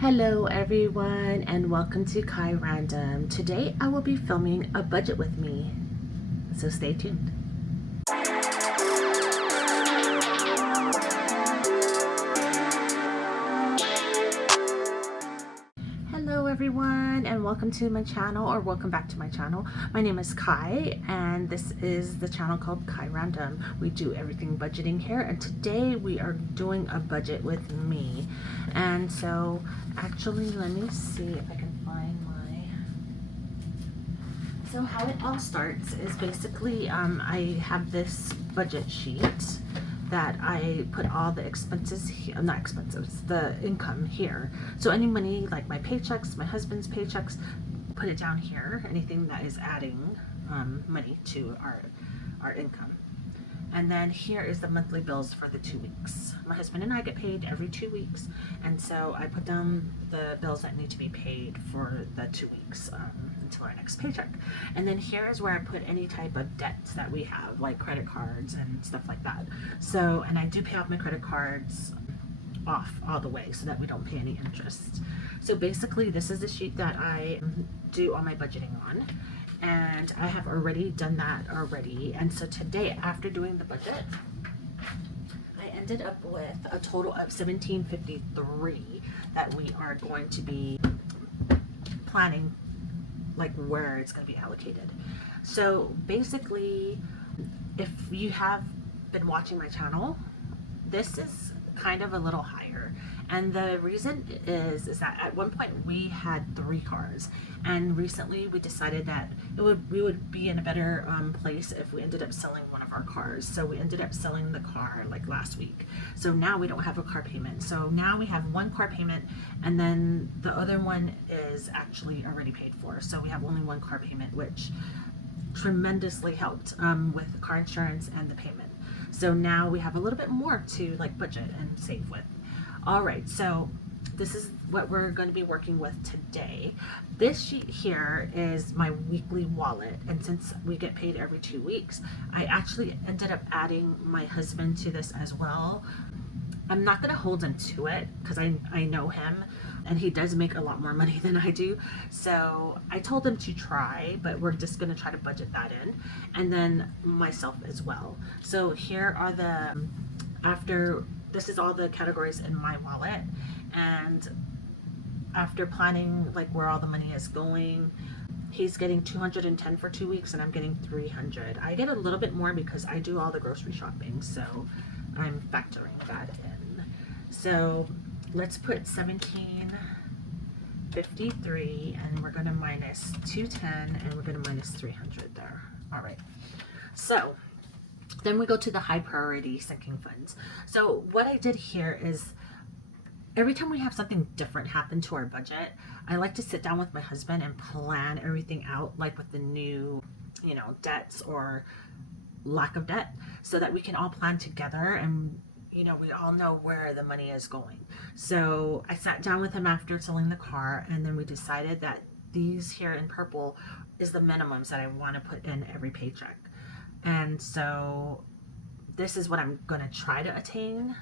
Hello everyone and welcome to Kai Random. Today I will be filming a budget with me, so stay tuned. Hello everyone and welcome to my channel, or welcome back to my channel. My name is Kai and this is the channel called Kai Random. We do everything budgeting here, and today we are doing a budget with me. And so actually let me see if I can find my... So how it all starts is basically I have this budget sheet that I put all the expenses, not expenses, the income here. So any money, like my paychecks, my husband's paychecks, put it down here. Anything that is adding money to our income. And then here is the monthly bills for the 2 weeks. My husband and I get paid every 2 weeks, and so I put down the bills that need to be paid for the 2 weeks until our next paycheck. And then here is where I put any type of debts that we have, like credit cards and stuff like that. So, and I do pay off my credit cards off all the way so that we don't pay any interest. So basically this is the sheet that I do all my budgeting on, and I have already done that already. And so today, after doing the budget, I ended up with a total of $17.53 that we are going to be planning, like where it's going to be allocated. So basically, if you have been watching my channel, this is kind of a little higher, and the reason is that at one point we had 3 cars, and recently we decided that we would be in a better place if we ended up selling one of our cars. So we ended up selling the car like last week, so now we don't have a car payment. So now we have 1 car payment, and then the other one is actually already paid for, so we have only 1 car payment, which tremendously helped with the car insurance and the payment. So now we have a little bit more to like budget and save with. All right, so this is what we're going to be working with today. This sheet here is my weekly wallet, and since we get paid every 2 weeks, I actually ended up adding my husband to this as well. I'm not going to hold him to it because I know him, and he does make a lot more money than I do. So I told him to try, but we're just going to try to budget that in, and then myself as well. So here are this is all the categories in my wallet, and after planning like where all the money is going, he's getting 210 for 2 weeks and I'm getting 300. I get a little bit more because I do all the grocery shopping, so I'm factoring that in. So let's put 1753, and we're going to minus 210, and we're going to minus 300 there. All right, so then we go to the high priority sinking funds. So what I did here is, every time we have something different happen to our budget, I like to sit down with my husband and plan everything out, like with the new, debts or lack of debt, so that we can all plan together and we all know where the money is going. So I sat down with him after selling the car, and then we decided that these here in purple is the minimums that I want to put in every paycheck. And so this is what I'm going to try to attain,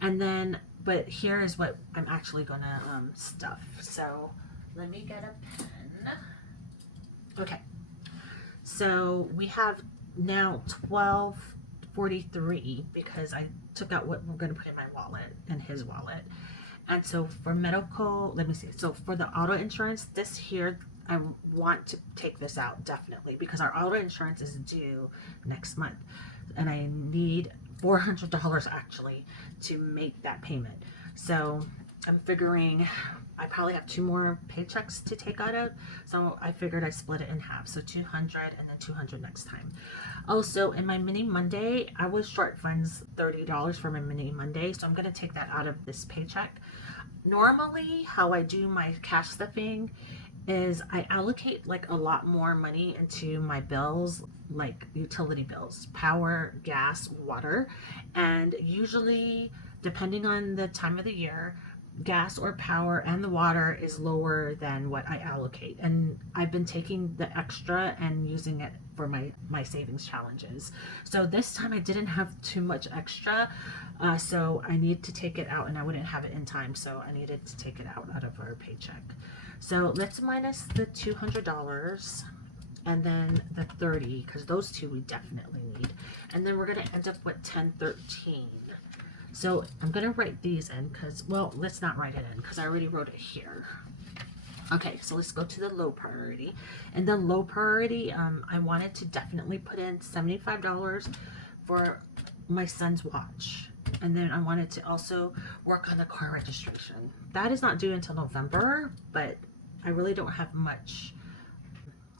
and then, but here is what I'm actually going to stuff. So let me get a pen. Okay, so we have now 1243 because I took out what we're going to put in my wallet and his wallet. And so for medical, let me see. So for the auto insurance, this here, I want to take this out definitely because our auto insurance is due next month, and I need $400 actually to make that payment. So I'm figuring I probably have 2 more paychecks to take out of, so I figured I split it in half, so 200 and then 200 next time. Also, in my mini Monday, I was short funds $30 for my mini Monday, so I'm going to take that out of this paycheck. Normally, how I do my cash stuffing is I allocate like a lot more money into my bills, like utility bills, power, gas, water, and usually depending on the time of the year, gas or power and the water is lower than what I allocate, and I've been taking the extra and using it for my savings challenges. So this time I didn't have too much extra, so I need to take it out, and I wouldn't have it in time, so I needed to take it out of our paycheck. So let's minus the $200 and then the 30, because those two we definitely need, and then we're going to end up with 1013. So I'm going to write these in because, well, let's not write it in because I already wrote it here. Okay, so let's go to the low priority. And the low priority, I wanted to definitely put in $75 for my son's watch. And then I wanted to also work on the car registration. That is not due until November, but I really don't have much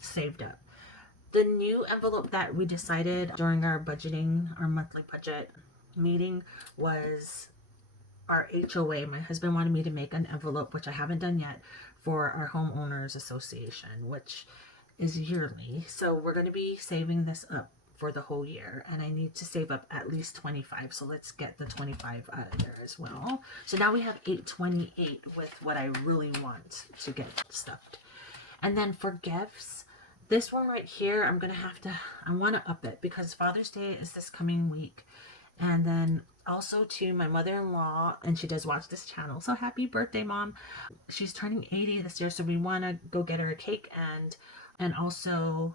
saved up. The new envelope that we decided during our budgeting, our monthly budget meeting, was our HOA. My husband wanted me to make an envelope, which I haven't done yet, for our homeowners association, which is yearly. So we're going to be saving this up for the whole year, and I need to save up at least 25. So let's get the 25 out of there as well. So now we have 828 with what I really want to get stuffed. And then for gifts, this one right here, I want to up it because Father's Day is this coming week. And then also to my mother-in-law, and she does watch this channel, so happy birthday, Mom. She's turning 80 this year, so we want to go get her a cake, and also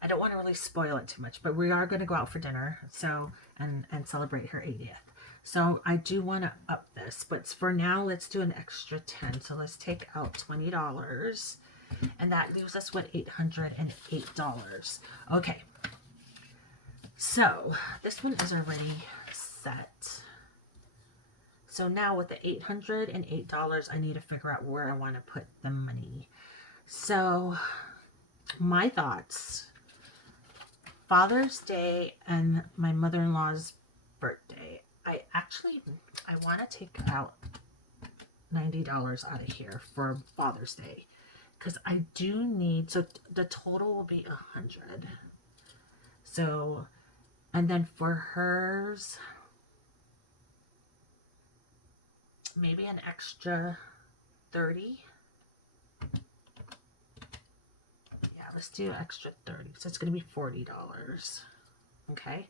I don't want to really spoil it too much, but we are going to go out for dinner, so and celebrate her 80th. So I do want to up this, but for now let's do an extra 10. So let's take out $20, and that leaves us with $808. Okay. So this one is already set. So now with the $808, I need to figure out where I want to put the money. So my thoughts: Father's Day and my mother-in-law's birthday. I want to take out $90 out of here for Father's Day, because I do need, so the total will be 100. So, and then for hers, maybe an extra 30. Yeah, let's do extra 30. So it's going to be $40. Okay.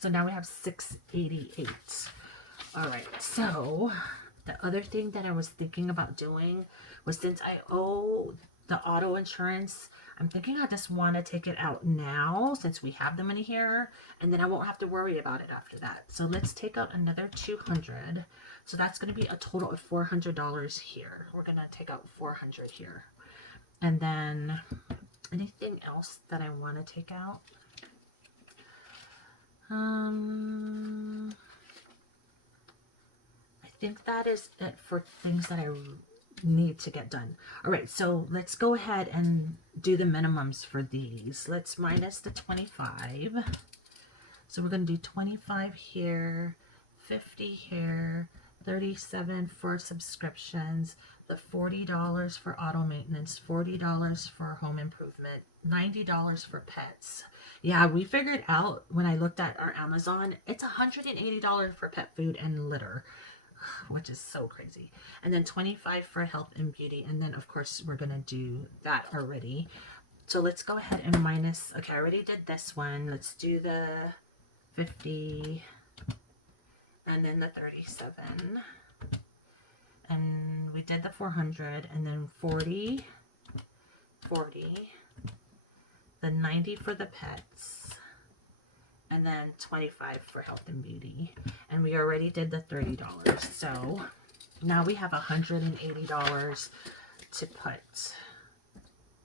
So now we have 688. All right. So the other thing that I was thinking about doing was, since I owe the auto insurance, I'm thinking I just want to take it out now since we have the money here, and then I won't have to worry about it after that. So let's take out another 200. So that's going to be a total of $400 here. We're going to take out 400 here. And then anything else that I want to take out? I think that is it for things that I need to get done. All right, so let's go ahead and do the minimums for these. Let's minus the 25. So we're going to do 25 here, 50 here, 37 for subscriptions, the $40 for auto maintenance, $40 for home improvement, $90 for pets. Yeah, we figured out when I looked at our Amazon, it's $180 for pet food and litter, which is so crazy. And then 25 for health and beauty. And then of course we're going to do that already. So let's go ahead and minus, okay, I already did this one. Let's do the 50 and then the 37. And we did the 400, and then 40, 40, the 90 for the pets, and then 25 for health and beauty. And we already did the $30. So now we have $180 to put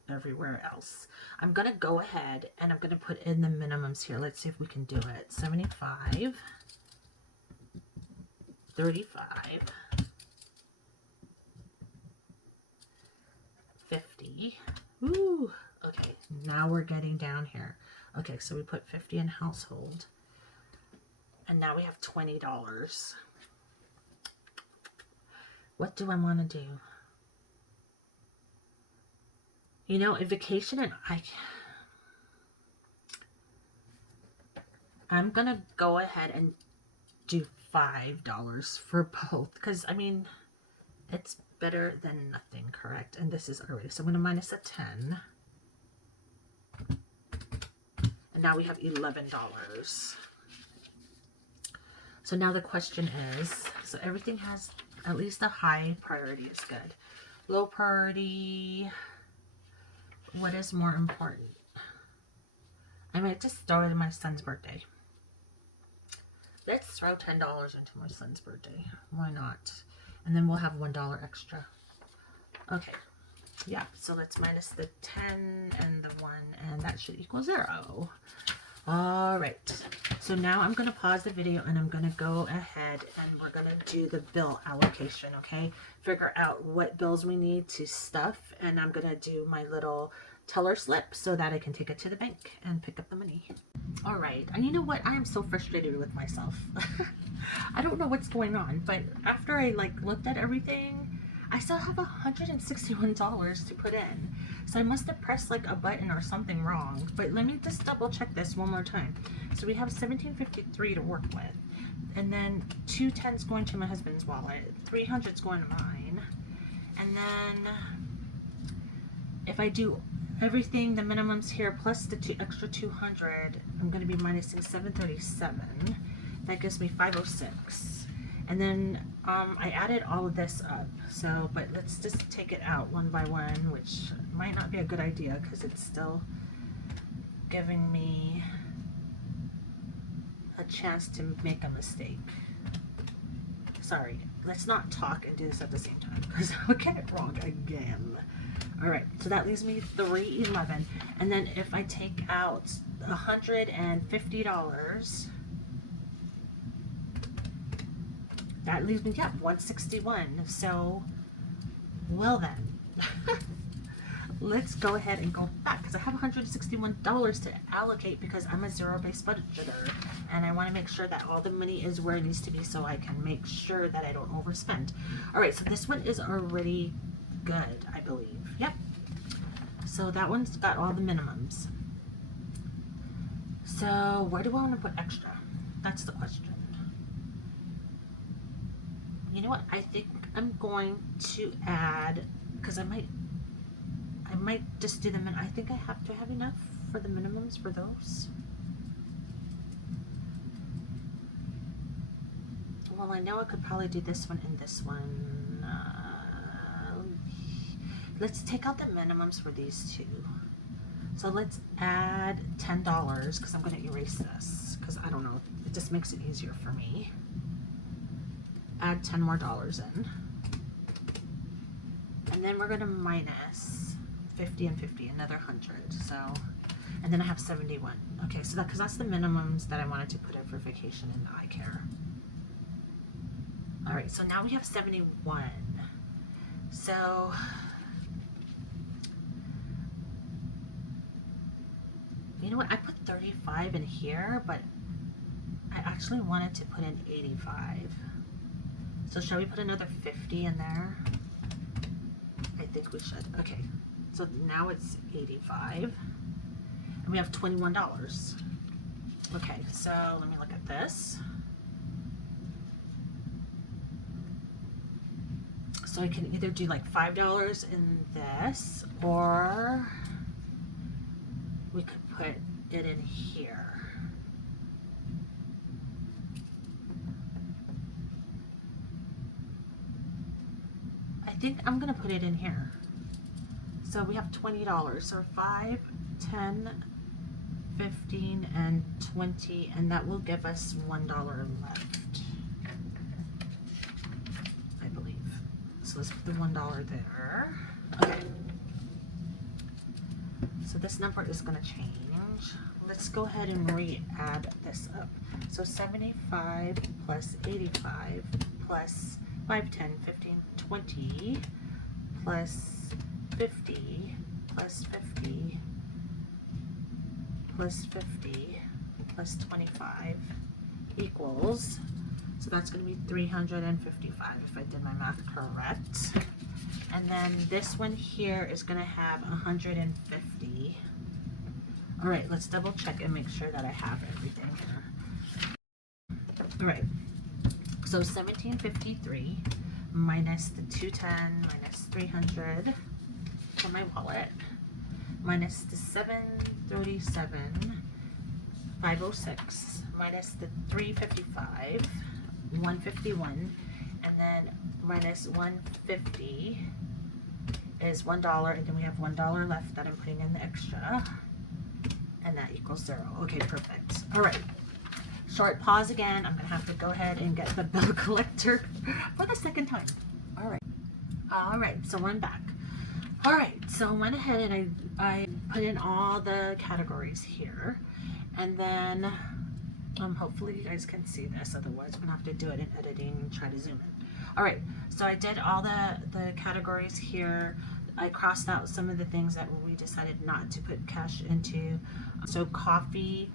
everywhere else. I'm going to go ahead and I'm going to put in the minimums here. Let's see if we can do it. 75, 35, 50. Ooh, okay, now we're getting down here. Okay, so we put 50 in household, and now we have $20. What do I want to do? You know, a vacation, and I'm gonna go ahead and do $5 for both, because I mean, it's better than nothing, correct? And this is already, so I'm going to minus a 10. now we have $11. So now the question is, so everything has at least a high priority is good. Low priority, what is more important? I might just throw it in my son's birthday. Let's throw $10 into my son's birthday. Why not? And then we'll have $1 extra. Okay. Yeah, so let's minus the 10 and the 1, and that should equal 0. All right. So now I'm going to pause the video and I'm going to go ahead and we're going to do the bill allocation, okay? Figure out what bills we need to stuff, and I'm going to do my little teller slip so that I can take it to the bank and pick up the money. All right, and you know what? I am so frustrated with myself. I don't know what's going on, but after I looked at everything, I still have $161 to put in. So I must have pressed a button or something wrong, but let me just double check this one more time. So we have $17.53 to work with, and then $210's going to my husband's wallet, $300's going to mine, and then if I do everything, the minimums here plus the extra 200, I'm going to be minusing 737. That gives me 506. And then I added all of this up. So, but let's just take it out one by one, which might not be a good idea because it's still giving me a chance to make a mistake. Sorry, let's not talk and do this at the same time because I'll get it wrong again. All right, so that leaves me $311, and then if I take out $150, that leaves me $161. So, well then, let's go ahead and go back because I have $161 to allocate because I'm a zero-based budgeter, and I want to make sure that all the money is where it needs to be so I can make sure that I don't overspend. All right, so this one is already good, I believe. Yep. So that one's got all the minimums. So where do I want to put extra? That's the question. You know what? I think I'm going to add, because I might just do them, and I think I have to have enough for the minimums for those. Well, I know I could probably do this one and this one. Let's take out the minimums for these two. So let's add $10 because I'm going to erase this because I don't know. It just makes it easier for me. Add $10 more in. And then we're going to minus 50 and 50, another 100. So, and then I have 71. Okay, so because that's the minimums that I wanted to put in for vacation and eye care. All right, so now we have 71. So you know what? I put 35 in here, but I actually wanted to put in 85. So shall we put another 50 in there? I think we should. Okay. So now it's 85. And we have $21. Okay, so let me look at this. So I can either do $5 in this, or we could put it in here. I think I'm gonna put it in here. So we have $20. So 5, 10, 15, and 20, and that will give us $1 left, I believe. So let's put the $1 there. Okay. So this number is going to change. Let's go ahead and re-add this up. So 75 plus 85 plus 5, 10, 15, 20 plus 50 plus 50 plus 50 plus 25 equals, so that's going to be 355 if I did my math correct. And then this one here is going to have 150. All right, let's double check and make sure that I have everything here. All right, so 1753 minus the 210 minus 300 for my wallet minus the 737 506 minus the 355, 151, and then minus 150 is $1, and then we have $1 left that I'm putting in the extra, and that equals 0. Okay, perfect. All right. Short pause again. I'm gonna have to go ahead and get the bill collector for the second time. All right. All right. So I'm back. All right. So I went ahead and I put in all the categories here, and then hopefully you guys can see this. Otherwise, I'm gonna have to do it in editing and try to zoom in. All right. So I did all the categories here. I crossed out some of the things that we decided not to put cash into. So coffee,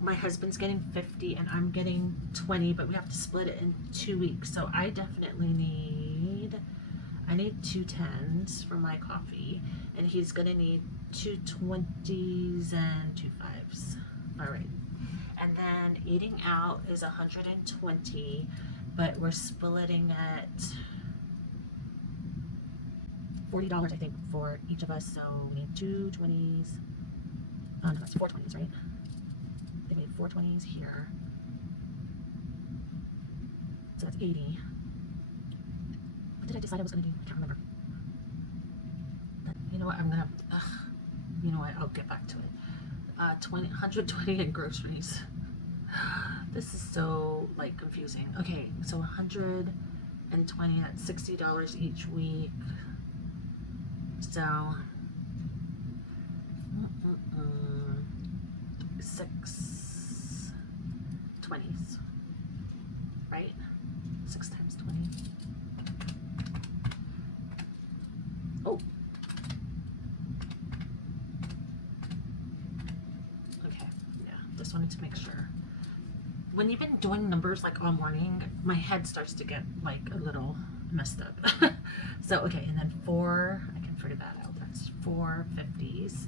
my husband's getting 50 and I'm getting 20, but we have to split it in 2 weeks. So I definitely need 2 10s for my coffee, and he's gonna need 2 20s and 2 5s. All right. And then eating out is 120, but we're splitting it $40, I think, for each of us. So we need 2 20s. Oh no, it's 4 20s, right? I think we need 4 20s here. So that's 80. What did I decide I was gonna do? I can't remember. You know what? I'm gonna have. You know what? I'll get back to it. 120 in groceries. This is so like confusing. Okay, so 120. That's $60 each week. So 6 20s, right? 6 times 20. Oh. Okay, yeah, just wanted to make sure. When you've been doing numbers like all morning, my head starts to get like a little messed up. So, okay, and then 4, I can figure that out. That's 4 50s.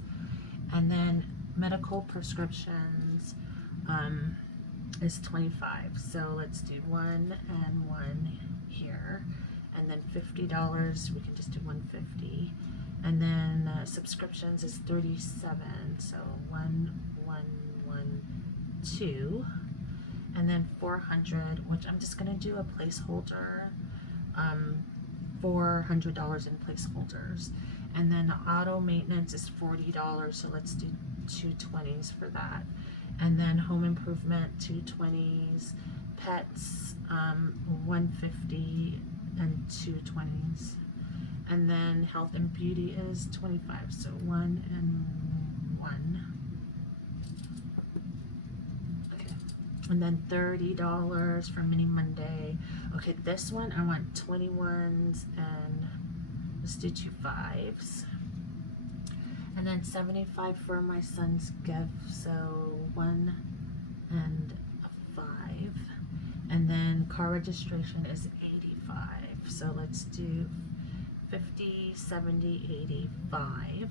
And then medical prescriptions is 25. So let's do 1 and 1 here. And then $50, we can just do 150. And then subscriptions is 37. So 1 1 1 2. And then 400, which I'm just gonna do a placeholder. $400 in placeholders. And then the auto maintenance is $40, so let's do 2 20s for that. And then home improvement, 2 20s. Pets, 150 and 2 20s. And then health and beauty is 25, so 1 and 1. Okay. And then $30 for Mini Monday. Okay, this one I want 21s and let's do 2 5s. And then 75 for my son's gift, so 1 and a 5. And then car registration is 85, so let's do 50, 70, 85.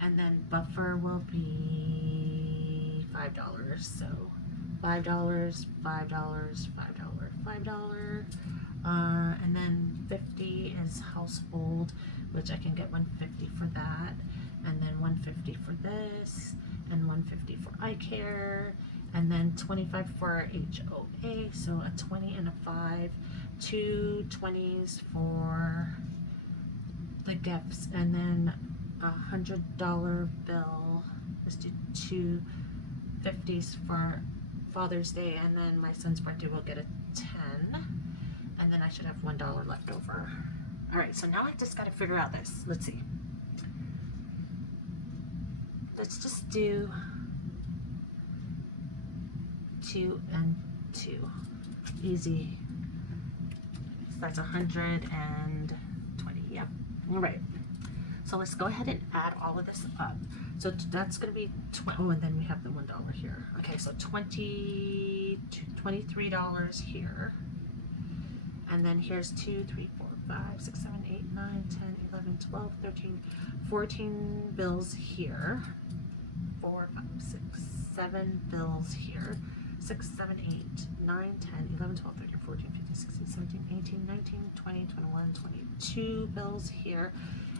And then buffer will be $5, so $5, $5, $5, $5. And then 50 is household, which I can get 150 for that, and then 150 for this, and 150 for eye care, and then 25 for HOA, so a 20 and a 5, 2 20s for the gifts, and then $100 bill. Let's do 2 50s for Father's Day, and then my son's birthday will get a 10, and then I should have $1 left over. All right, so now I just got to figure out this. Let's see. Let's just do 2 and 2. Easy. So that's 120. Yep. All right. So let's go ahead and add all of this up. So that's going to be oh, and then we have the $1 here. Okay, so $23 here. And then here's 2, 3, 4, 5, 6, 7, 8, 9, 10, 11, 12, 13, 14 bills here. 4, 5, 6, 7 bills here. 6, 7, 8, 9, 10, 11, 12, 13, 14, 15, 16, 17, 18, 19, 20, 21, 22 bills here.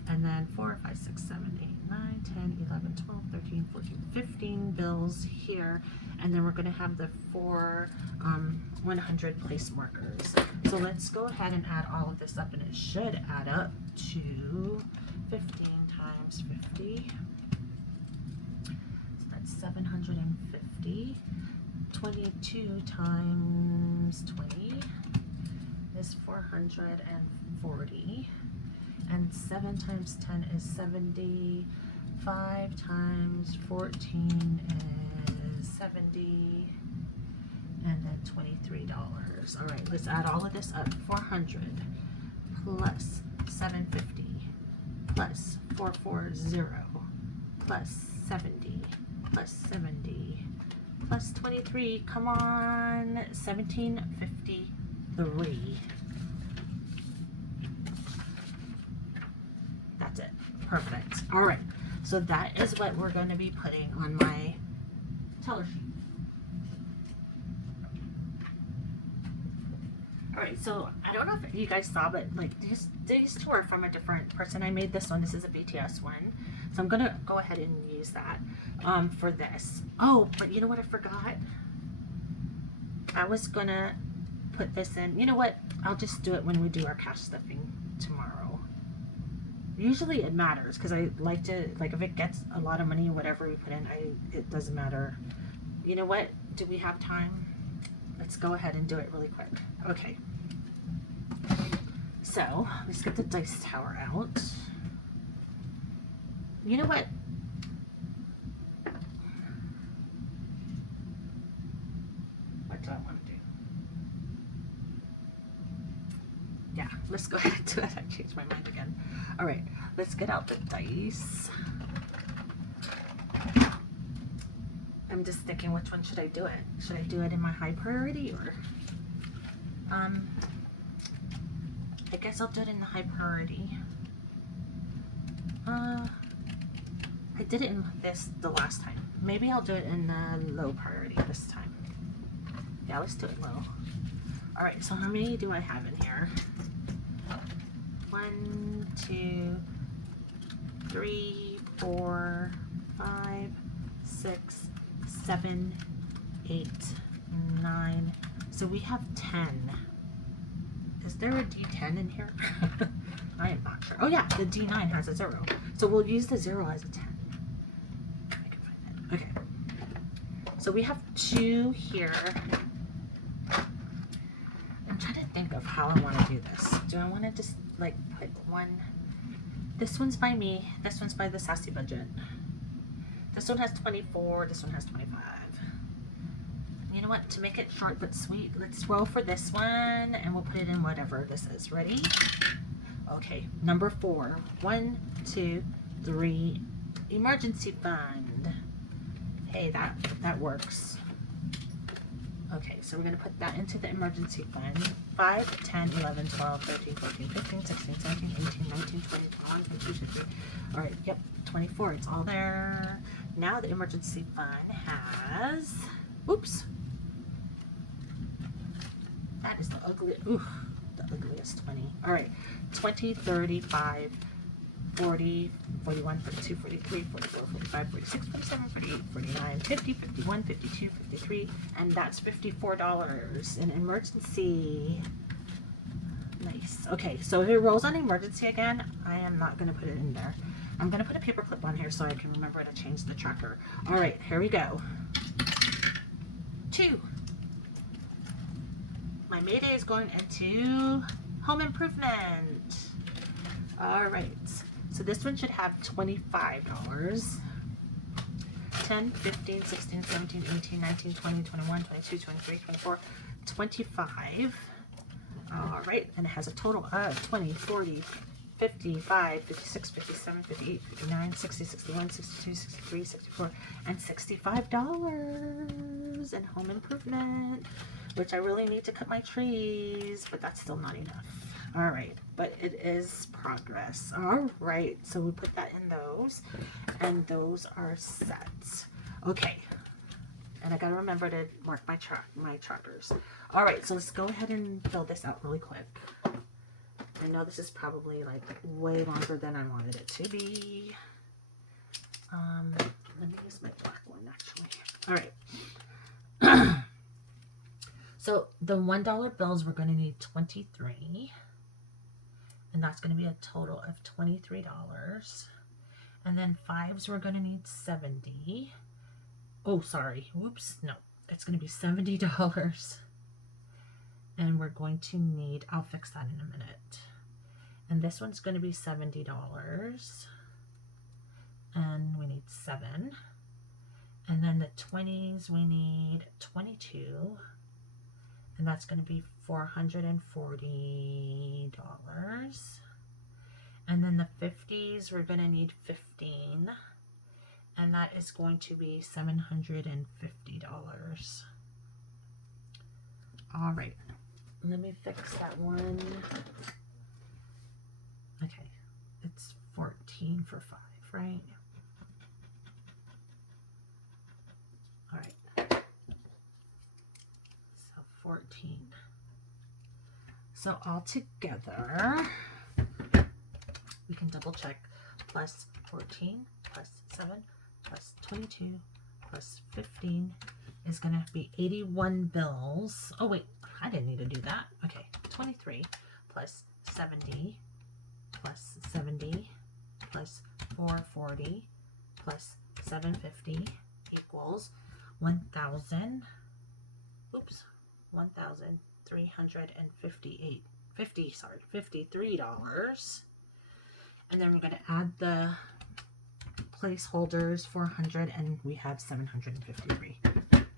And then 4, 5, 6, 7, 8, 9, 10, 11, 12, 13, 14, 15 bills here. And then we're going to have the 4 100 place markers. So let's go ahead and add all of this up, and it should add up to 15 times 50. So that's 750. 22 times 20 is 440. And 7 times 10 is 70. 5 times 14 is 70. And then $23. All right, let's add all of this up. 400 plus 750 plus 440 plus 70 plus 70 plus 23. Come on, 1753. That's it. Perfect. All right. So that is what we're going to be putting on my teller sheet. All right. So I don't know if you guys saw, but like these two are from a different person. I made this one. This is a BTS one. So I'm going to go ahead and use that for this. Oh, but you know what I forgot? I was going to put this in. You know what? I'll just do it when we do our cash stuffing tomorrow. Usually it matters because I like to, like, if it gets a lot of money, whatever we put in, it doesn't matter. You know what? Do we have time? Let's go ahead and do it really quick. Okay. So let's get the dice tower out. You know what? What do I want to do? Yeah, let's go ahead and do it. I changed my mind again. All right, let's get out the dice. I'm just thinking, which one should I do it? Should I do it in my high priority or? I guess I'll do it in the high priority. I did it in this the last time. Maybe I'll do it in the low priority this time. Yeah, let's do it low. All right, so how many do I have in here? 1, 2, 3, 4, 5, 6, 7, 8, 9. So we have 10. Is there a D10 in here? I am not sure. Oh yeah, the D9 has a 0. So we'll use the 0 as a 10. I can find it. Okay. So we have 2 here. I'm trying to think of how I want to do this. Do I want to just like put one? This one's by me. This one's by the Sassy Budget. This one has 24. This one has 25. You know what? To make it short but sweet, let's roll for this one and we'll put it in whatever this is. Ready? Okay. Number 4. 1, 2, 3. Emergency fund. Hey, that works. Okay, so we're going to put that into the emergency fund. 5, 10, 11, 12, 13, 14, 15, 16, 17, 18, 19, 20, 21, 22, 23. All right, yep, 24. It's all there. Now the emergency fund has, oops. That is the ugliest 20. All right, 20, 35, 40, 41, 42, 43, 44, 45, 46, 47, 48, 49, 50, 51, 52, 53, and that's $54 in emergency. Nice. Okay, so if it rolls on emergency again, I am not going to put it in there. I'm going to put a paper clip on here so I can remember to change the tracker. All right, here we go. 2. My Mayday is going into home improvement. All right. So this one should have $25. 10, 15, 16, 17, 18, 19, 20, 21, 22, 23, 24, 25. All right, and it has a total of 20, 40, 55, 56, 57, 58, 59, 60, 61, 62, 63, 64, and $65 in home improvement, which I really need to cut my trees, but that's still not enough. All right, but it is progress. All right, so we put that in those, and those are set. Okay, and I gotta remember to mark my trackers. All right, so let's go ahead and fill this out really quick. I know this is probably like way longer than I wanted it to be. Let me use my black one actually. All right. So the $1 bills, we're going to need 23. And that's going to be a total of $23. And then fives, we're going to need 70. Oh, sorry. Whoops. No, it's going to be $70. And we're going to need, I'll fix that in a minute. And this one's going to be $70. And we need 7. And then the 20s, we need 22. And that's going to be $440. And then the 50s, we're going to need 15. And that is going to be $750. All right. Let me fix that one. Okay. It's 14 for 5, right? All right. So 14. So all together, we can double check. Plus 14 plus 7 plus 22 plus 15 is going to be 81 bills. Oh, wait. I didn't need to do that. Okay. 23 plus 70 plus 70 plus 440 plus 750 equals 1,000. Oops. $53. And then we're going to add the placeholders, 400, and we have 753.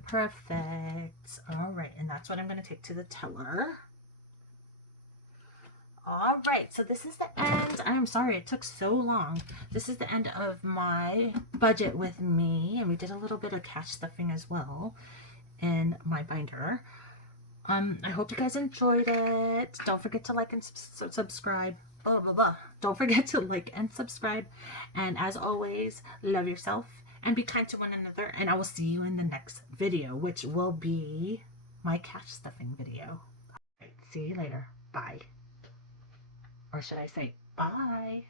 Perfect. All right, and that's what I'm going to take to the teller. All right, so this is the end. I'm sorry it took so long. This is the end of my budget with me, and we did a little bit of cash stuffing as well in my binder. I hope you guys enjoyed it. Don't forget to like and subscribe. Blah, blah, blah. Don't forget to like and subscribe. And as always, love yourself and be kind to one another. And I will see you in the next video, which will be my cash stuffing video. All right, see you later. Bye. Or should I say bye?